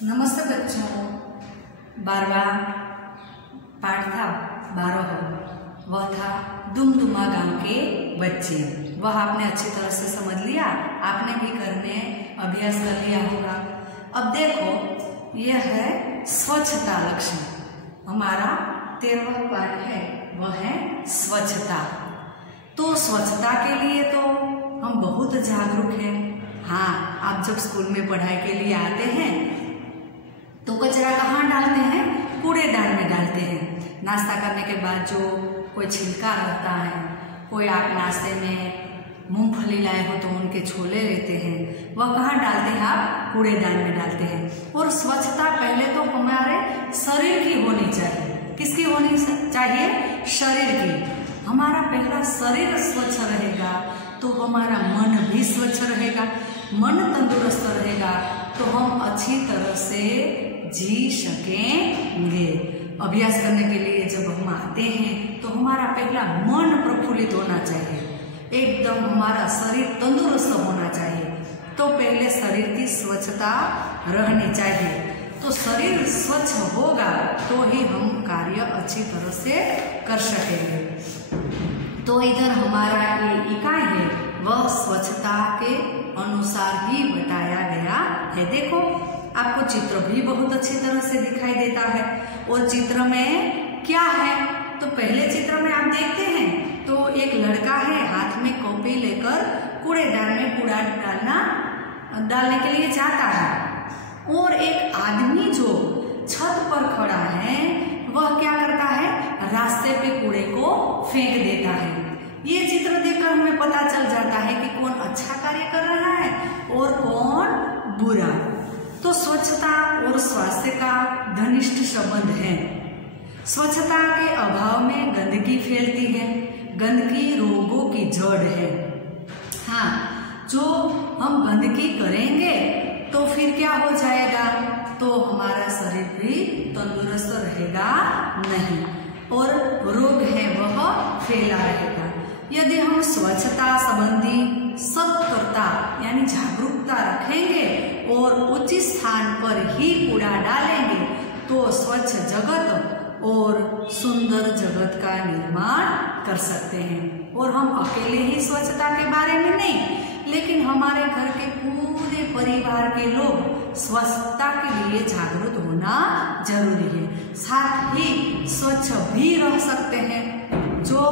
नमस्ते बच्चों। 12वां पाठ था 12 वह था दुमदुमा गांव के बच्चे। वह आपने अच्छी तरह से समझ लिया, आपने भी घर में अभ्यास कर लिया होगा। अब देखो, यह है स्वच्छता लक्षण। हमारा 13वां पाठ है, वह है स्वच्छता। तो स्वच्छता के लिए तो हम बहुत जागरूक हैं। हाँ, आप जब स्कूल में पढ़ाई के लिए आते हैं तो कचरा कहाँ डालते हैं? कूड़ेदान में डालते हैं। नाश्ता करने के बाद जो कोई छिलका रहता है, कोई आप नाश्ते में मूंगफली लाए हो तो उनके छोले लेते हैं, वह कहाँ डालते हैं? आप कूड़ेदान में डालते हैं। और स्वच्छता पहले तो हमारे शरीर की होनी चाहिए। किसकी होनी चाहिए? शरीर की। हमारा पहला शरीर स्वच्छ रहेगा तो हमारा मन भी स्वच्छ रहेगा। मन तंदुरुस्त रहेगा तो हम अच्छी तरह से जी सकेंगे। अभ्यास करने के लिए जब हम आते हैं तो हमारा पहला मन प्रफुल्लित होना चाहिए, एकदम हमारा शरीर तंदुरुस्त होना चाहिए। तो पहले शरीर की स्वच्छता रहनी चाहिए। तो शरीर स्वच्छ होगा तो ही हम कार्य अच्छी तरह से कर सकेंगे। तो इधर हमारा ये इकाई है, वह स्वच्छता के अनुसार ही बताया गया है। देखो, आपको चित्र भी बहुत अच्छी तरह से दिखाई देता है। और चित्र में क्या है? तो पहले चित्र में आप देखते हैं तो एक लड़का है, हाथ में कॉपी लेकर कूड़ेदान में कूड़ा डालने के लिए जाता है। और एक आदमी जो छत पर खड़ा है वह क्या करता है? रास्ते पे कूड़े को फेंक देता है। ये चित्र देखकर हमें पता चल जाता है कि कौन अच्छा कार्य कर रहा है और कौन बुरा। तो स्वच्छता और स्वास्थ्य का घनिष्ठ संबंध है। स्वच्छता के अभाव में गंदगी फैलती है। गंदगी रोगों की जड़ है। हाँ, जो हम गंदगी करेंगे तो फिर क्या हो जाएगा? तो हमारा शरीर भी तंदुरुस्त रहेगा नहीं और रोग है वह फैला रहेगा। यदि हम स्वच्छता संबंधी सतर्कता यानी जागरूकता रखेंगे और उचित स्थान पर ही कूड़ा डालेंगे तो स्वच्छ जगत और सुंदर जगत का निर्माण कर सकते हैं। और हम अकेले ही स्वच्छता के बारे में नहीं, लेकिन हमारे घर के पूरे परिवार के लोग स्वच्छता के लिए जागरूक होना जरूरी है। साथ ही स्वच्छ भी रह सकते हैं। जो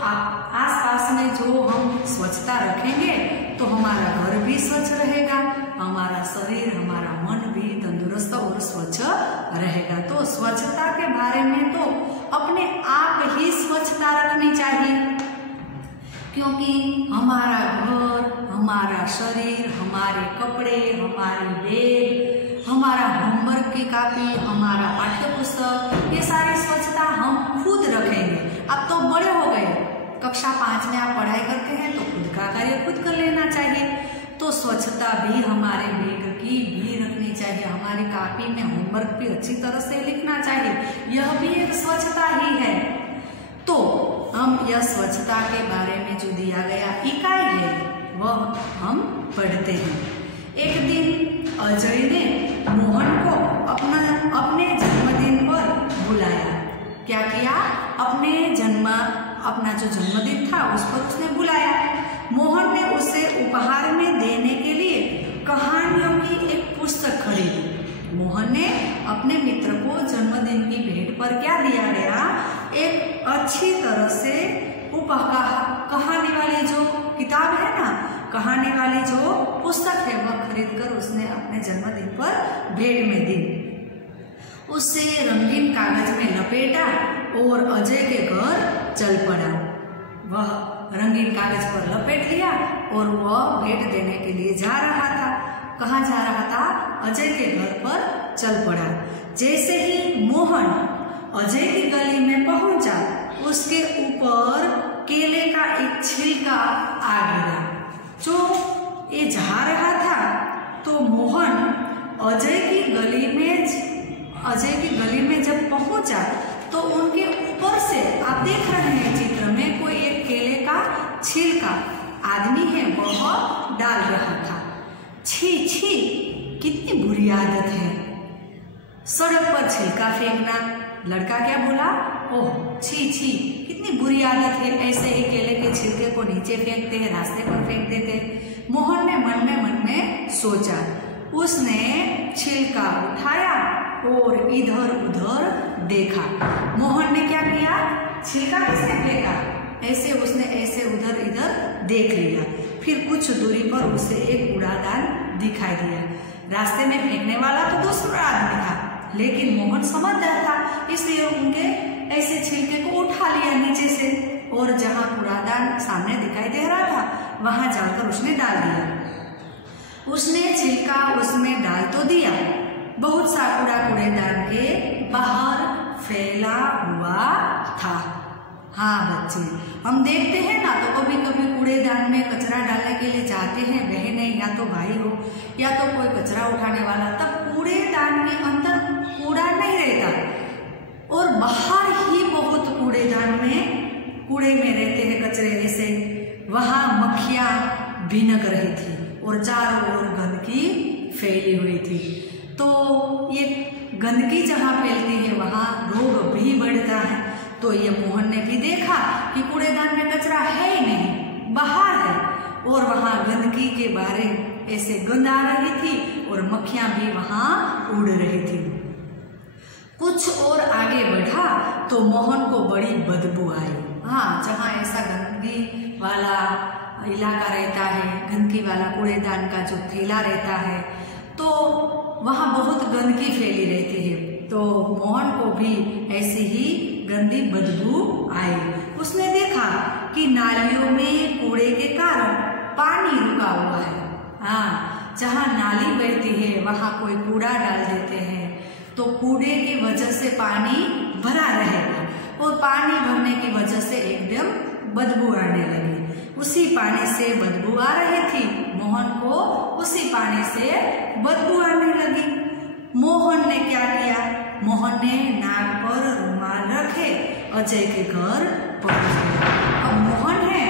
आसपास में जो हम स्वच्छता रखेंगे तो हमारा घर भी स्वच्छ रहेगा, हमारा शरीर, हमारा मन भी तंदुरुस्त और स्वच्छ रहेगा। तो स्वच्छता के बारे में तो अपने आप ही स्वच्छता रखनी चाहिए, क्योंकि हमारा घर, हमारा शरीर, हमारे कपड़े, हमारी बैग, हमारा होमवर्क की कॉपी, हमारा पाठ्य पुस्तक, ये सारी स्वच्छता हम खुद रखेंगे। अब तो बड़े हो गए, कक्षा 5 में आप पढ़ाई करते हैं तो खुद का कार्य खुद कर लेना चाहिए। तो स्वच्छता भी हमारे बैग की भी रखनी चाहिए, हमारी कॉपी में होमवर्क भी अच्छी तरह से लिखना चाहिए। यह भी एक स्वच्छता ही है। तो हम यह स्वच्छता के बारे में जो दिया गया इकाई है वह हम पढ़ते हैं। एक दिन अजय ने मोहन को अपने जन्मदिन पर बुलाया। क्या किया? अपना जो जन्मदिन था उस पर उसने बुलाया। मोहन ने उसे उपहार में देने के लिए कहानियों की एक पुस्तक खरीदी। मोहन ने अपने मित्र को जन्मदिन की भेंट पर क्या दिया गया? एक अच्छी तरह से कहानी वाली जो किताब है ना, कहानी वाली जो पुस्तक है वह खरीदकर उसने अपने जन्मदिन पर भेंट में दी। उसे रंगीन कागज में लपेटा और अजय के घर चल पड़ा। वह रंगीन कागज पर लपेट लिया और वह भेंट देने के लिए जा रहा था। कहाँ जा रहा था? अजय के घर पर चल पड़ा। जैसे ही मोहन अजय की गली में पहुंचा, उसके ऊपर केले का एक छिलका आ गिरा। जो ये जा रहा था तो मोहन अजय की गली में जब पहुंचा तो उनके ऊपर से आप देख रहे हैं चित्र में कोई एक केले का छिलका आदमी है वह डाल रहा था। छी छी, कितनी बुरी आदत है। सड़क पर छिलका फेंकना। लड़का क्या बोला? ओह छी छी, कितनी बुरी आदत है, ऐसे ही केले के छिलके को नीचे फेंकते हैं, रास्ते पर फेंक देते हैं। मोहन ने मन में सोचा। उसने छिलका उठाया और इधर उधर देखा। मोहन ने क्या किया? छिलका किसने फेंका? ऐसे उसने ऐसे उधर इधर देख लिया। फिर कुछ दूरी पर उसे एक कूड़ादान दिखाई दिया। रास्ते में फेंकने वाला तो दूसरा आदमी था, लेकिन मोहन समझदार था, इसलिए उनके ऐसे छिलके को उठा लिया नीचे से और जहां कूड़ादान सामने दिखाई दे रहा था वहां जाकर उसने डाल दिया। उसने छिलका उसमें डाल तो दिया, बहुत सा कूड़ा कूड़ेदान के बाहर फैला हुआ था। हाँ बच्चे, हम देखते हैं ना तो कभी कभी कूड़ेदान में कचरा डालने के लिए जाते हैं, बहनें या तो भाई हो या तो कोई कचरा उठाने वाला, तब कूड़ेदान के अंदर कूड़ा नहीं रहता और बाहर ही बहुत कूड़ेदान में कूड़े में रहते हैं कचरे ऐसे। वहां मक्खियां भिनक रही थी और चारों ओर गंदगी फैली हुई थी। तो ये गंदगी जहाँ फैलती है वहाँ रोग भी बढ़ता है। तो ये मोहन ने भी देखा कि कूड़ेदान में कचरा है ही नहीं, बाहर है और वहाँ गंदगी के बारे ऐसे गंध आ रही थी और मक्खियां भी वहाँ उड़ रही थी। कुछ और आगे बढ़ा तो मोहन को बड़ी बदबू आई। हाँ, जहाँ ऐसा गंदगी वाला इलाका रहता है, गंदगी वाला कूड़ेदान का जो थैला रहता है, तो वहाँ बहुत गंदगी फैली रहती है। तो मोहन को भी ऐसी ही गंदी बदबू आई। उसने देखा कि नालियों में कूड़े के कारण पानी रुका हुआ है। हाँ, जहाँ नाली बहती है वहाँ कोई कूड़ा डाल देते हैं तो कूड़े की वजह से पानी भरा रहेगा और पानी भरने की वजह से एकदम बदबू आने लगी। उसी पानी से बदबू आ रही थी, मोहन को उसी पानी से बदबू आने लगी। मोहन ने क्या किया? मोहन ने नाक पर रुमाल रखे अजय के घर पहुंच गया। अब मोहन है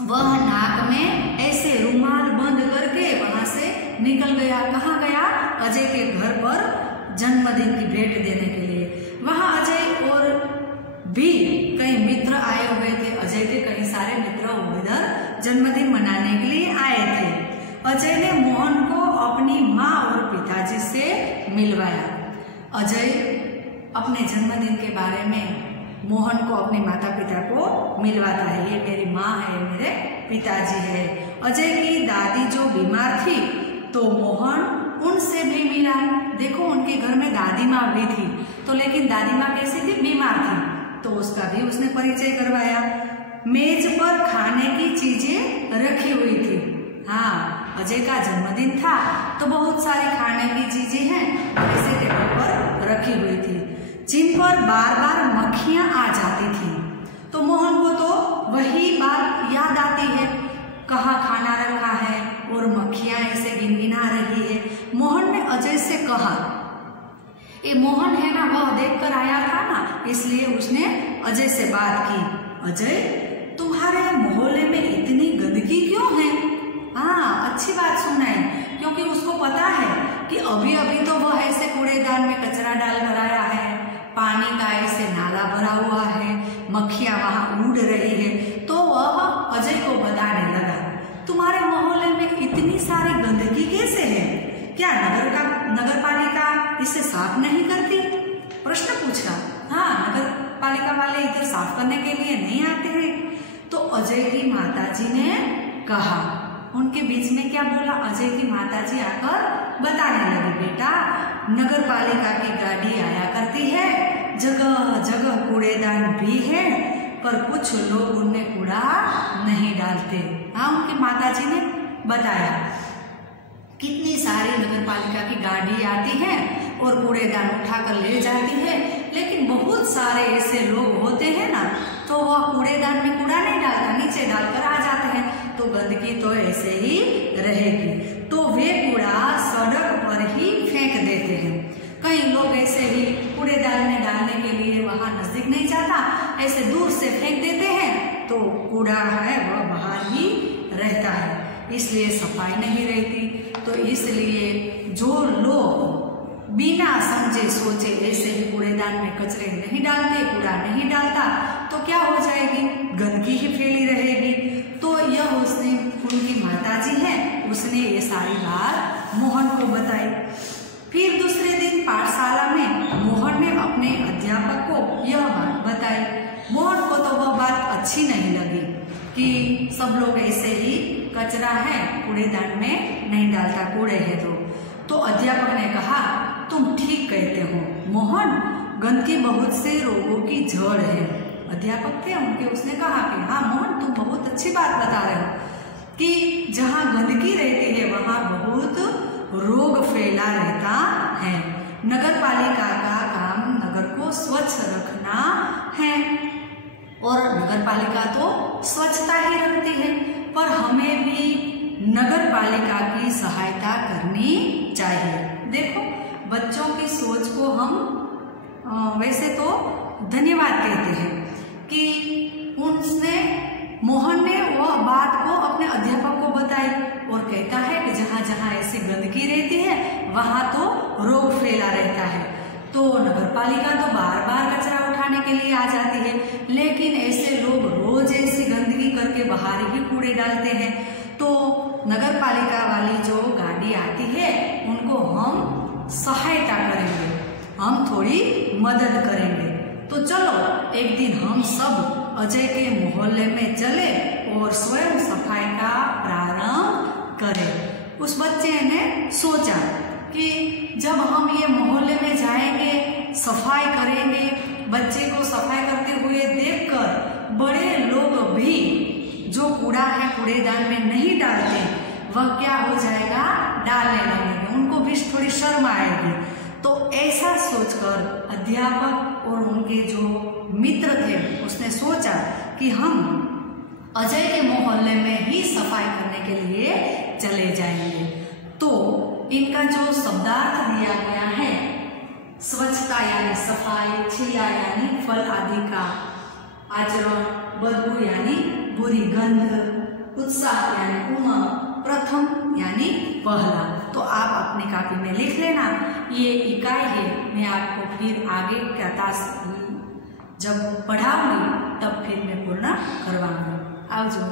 वह नाक में ऐसे रुमाल बंद करके वहां से निकल गया। कहाँ गया? अजय के घर पर जन्मदिन की भेंट देने के लिए। वहां अजय और भी कई मित्र आए हुए थे। अजय के कई सारे मित्र इधर जन्मदिन मनाने के लिए आए थे। अजय ने मोहन को अपनी माँ और पिताजी से मिलवाया। अजय अपने जन्मदिन के बारे में मोहन को अपने माता पिता को मिलवाता है। ये मेरी माँ है, मेरे पिताजी है। अजय की दादी जो बीमार थी तो मोहन उनसे भी मिला। देखो, उनके घर में दादी माँ भी थी, तो लेकिन दादी माँ कैसी थी? बीमार थी, तो उसका भी उसने परिचय करवाया। मेज पर खाने की चीजें रखी हुई थी। हाँ, अजय का जन्मदिन था तो बहुत सारी खाने की चीजें हैं ऐसे टेबल पर रखी हुई थी, जिन पर बार बार मक्खियां आ जाती थी। तो मोहन को तो वही बात याद आती है, कहाँ खाना रखा है और मक्खियां ऐसे गिनगिना रही है। मोहन ने अजय से कहा, ये मोहन है ना, वह देख कर आया था ना, इसलिए उसने अजय से बात की। अजय, तुम्हारे मोहल्ले में इतनी गंदगी क्यों है? हाँ, अच्छी बात सुनाई, क्योंकि उसको पता है कि अभी अभी तो वह ऐसे कूड़ेदान में कचरा डाल कर आया है, पानी का ऐसे नाला भरा हुआ है, मक्खियां वहां उड़ रही है। तो वह अजय को बताने लगा, तुम्हारे मोहल्ले में इतनी सारी गंदगी कैसे है? क्या नगर पालिका इसे साफ नहीं करती? प्रश्न पूछा। हाँ, नगर पालिका वाले इधर साफ करने के लिए नहीं आते हैं। तो अजय की माताजी ने कहा, उनके बीच में क्या बोला? अजय की माताजी आकर बताने लगी, बेटा, नगर पालिका की गाड़ी आया करती है, जगह जगह कूड़ेदान भी है, पर कुछ लोग उनमें कूड़ा नहीं डालते। हाँ, उनकी माताजी ने बताया, कितनी सारी नगर पालिका की गाड़ी आती है और कूड़ेदान उठाकर ले जाती है, लेकिन बहुत सारे ऐसे लोग होते हैं ना, तो वह कूड़ेदान में कूड़ा नहीं डालता, नीचे डालकर आ जाते हैं, तो गंदगी तो ऐसे ही रहेगी। तो वे कूड़ा सड़क पर ही फेंक देते हैं। कई लोग ऐसे ही कूड़ेदान में डालने के लिए वहां नजदीक नहीं जाता, ऐसे दूर से फेंक देते हैं, तो कूड़ा है वह बाहर ही रहता है, इसलिए सफाई नहीं रहती। तो इसलिए जो लोग बिना समझे सोचे ऐसे ही कूड़ेदान में कचरे नहीं डालते, कूड़ा नहीं डालता तो क्या हो जाएगी, गंदगी ही फैली रहेगी। तो यह उसने, उनकी माताजी है, उसने ये सारी बात मोहन को बताई। फिर दूसरे दिन पाठशाला में मोहन ने अपने अध्यापक को यह बात बताई। मोहन को तो वह बात अच्छी नहीं लगी कि सब लोग ऐसे ही कचरा है कूड़ेदान में नहीं डालता, कूड़े है तो अध्यापक ने कहा, तुम ठीक कहते हो मोहन, गंदगी बहुत से रोगों की जड़ है। अध्यापक थे उनके, उसने कहा कि हाँ मोहन, तुम बहुत अच्छी बात बता रहे हो कि जहाँ गंदगी रहती है वहाँ बहुत रोग फैला रहता है। नगर पालिका का काम नगर को स्वच्छ रखना है और नगर पालिका तो स्वच्छता ही रखती है, पर हमें भी नगर पालिका की सहायता करनी चाहिए। देखो, बच्चों की सोच को हम वैसे तो धन्यवाद कहते हैं कि उसने, मोहन ने वह बात को अपने अध्यापक को बताई और कहता है कि जहाँ जहाँ ऐसी गंदगी रहती है वहाँ तो रोग फैला रहता है। तो नगर पालिका तो बार बार कचरा उठाने के लिए आ जाती है, लेकिन ऐसे लोग रोज ऐसी गंदगी करके बाहर ही कूड़े डालते हैं। तो नगर पालिका वाली जो गाड़ी आती है उनको हम सहायता करेंगे, हम थोड़ी मदद करेंगे। तो चलो एक दिन हम सब अजय के मोहल्ले में चले और स्वयं सफाई का प्रारंभ करें। उस बच्चे ने सोचा कि जब हम ये मोहल्ले में जाएंगे, सफाई करेंगे, बच्चे को सफाई करते हुए देखकर बड़े लोग भी जो कूड़ा है कूड़ेदान में नहीं डालते, वह क्या हो जाएगा, डालने लगेंगे, उनको भी थोड़ी शर्म आएगी। तो ऐसा सोचकर अध्यापक और उनके जो मित्र थे उसने सोचा कि हम अजय के मोहल्ले में ही सफाई करने के लिए चले जाएंगे। तो इनका जो शब्दार्थ दिया गया है, स्वच्छता यानी सफाई, छिया यानी फल आदि का आचरण, बदबू यानी बुरी गंध, उत्साह यानी उमंग, प्रथम यानी पहला। तो आप अपनी कॉपी में लिख लेना, ये इकाई है, मैं आपको फिर आगे का टास्क जब पढ़ाऊंगी तब फिर मैं पूर्ण करवाऊंगी। आओ जो